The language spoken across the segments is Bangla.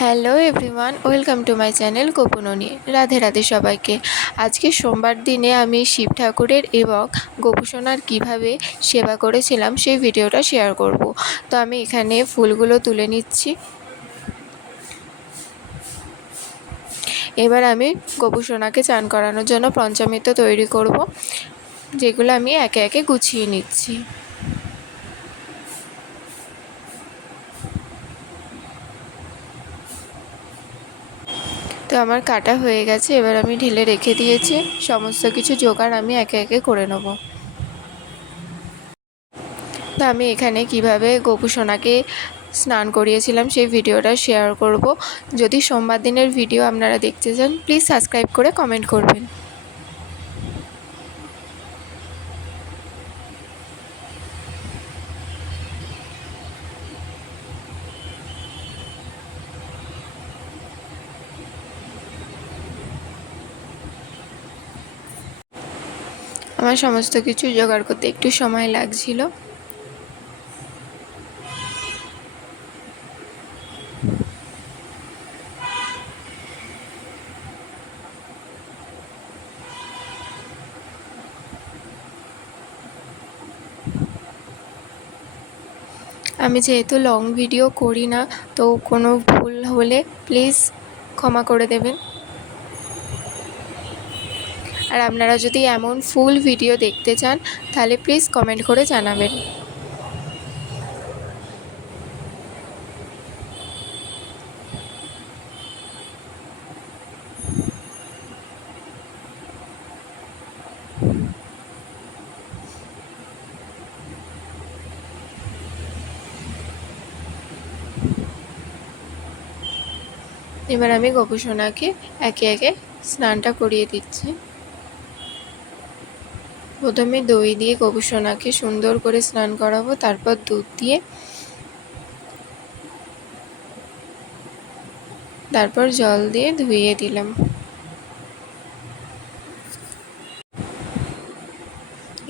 Hello everyone, welcome to my channel Gopunni. Radhe Radhe সবাইকে। আজকে সোমবার দিনে আমি শিব ঠাকুরের এবং গোপুসোনার কীভাবে সেবা করেছিলাম সেই ভিডিওটা শেয়ার করব। তো আমি এখানে ফুলগুলো তুলে নিচ্ছি। এবার আমি গোপুসোনাকে চান করানোর জন্য পঞ্চামৃত তৈরি করব, যেগুলো আমি একে একে গুছিয়ে নিচ্ছি। তো আমার কাটা হয়ে গেছে, এবার আমি ঢেলে রেখে দিয়েছি। সমস্ত কিছু জোগাড় আমি একে একে করে নেব। তো আমি এখানে কিভাবে গোপুসোনাকে স্নান করিয়েছিলাম সেই ভিডিওটা শেয়ার করব। যদি সোমবার দিনের ভিডিও আপনারা দেখতে চান, প্লিজ সাবস্ক্রাইব করে কমেন্ট করবেন। আমার সমস্ত কিছু জোগাড় করতে একটু সময় লাগছিল। আমি যেহেতু লং ভিডিও করি না, তো কোনো ভুল হলে প্লিজ ক্ষমা করে দেবেন। আর আপনারা যদি এমন ফুল ভিডিও দেখতে চান তাহলে প্লিজ কমেন্ট করে জানাবেন। এবার আমি গোপুসোনাকে একে একে স্নানটা করিয়ে দিচ্ছি। প্রথমে দই দিয়ে গোপুসোনাকে সুন্দর করে স্নান করাবো, তারপর দুধ দিয়ে, তারপর জল দিয়ে ধুইয়ে দিলাম।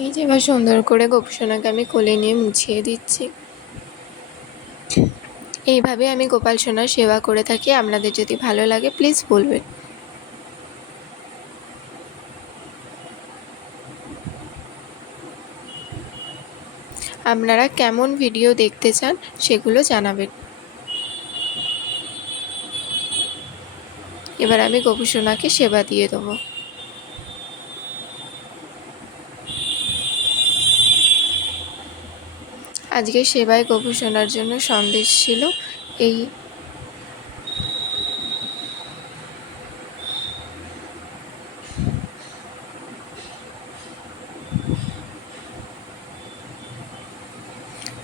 এই যে এবার সুন্দর করে গোপুসোনাকে আমি কোলে নিয়ে মুছিয়ে দিচ্ছি। এইভাবে আমি গোপাল সোনার সেবা করে থাকি। আপনাদের যদি ভালো লাগে প্লিজ বলবেন। আপনারা কেমন ভিডিও দেখতে চান সেগুলো জানাবেন। এবার আমি গোপুসোনাকে সেবা দিয়ে দেবো। আজকে সেবায় গোপুসোনার জন্য সন্দেশ ছিল। এই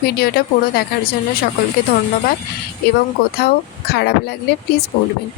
ভিডিওটা পুরো দেখার জন্য সকলকে ধন্যবাদ, এবং কোথাও খারাপ লাগলে প্লিজ বলবেন।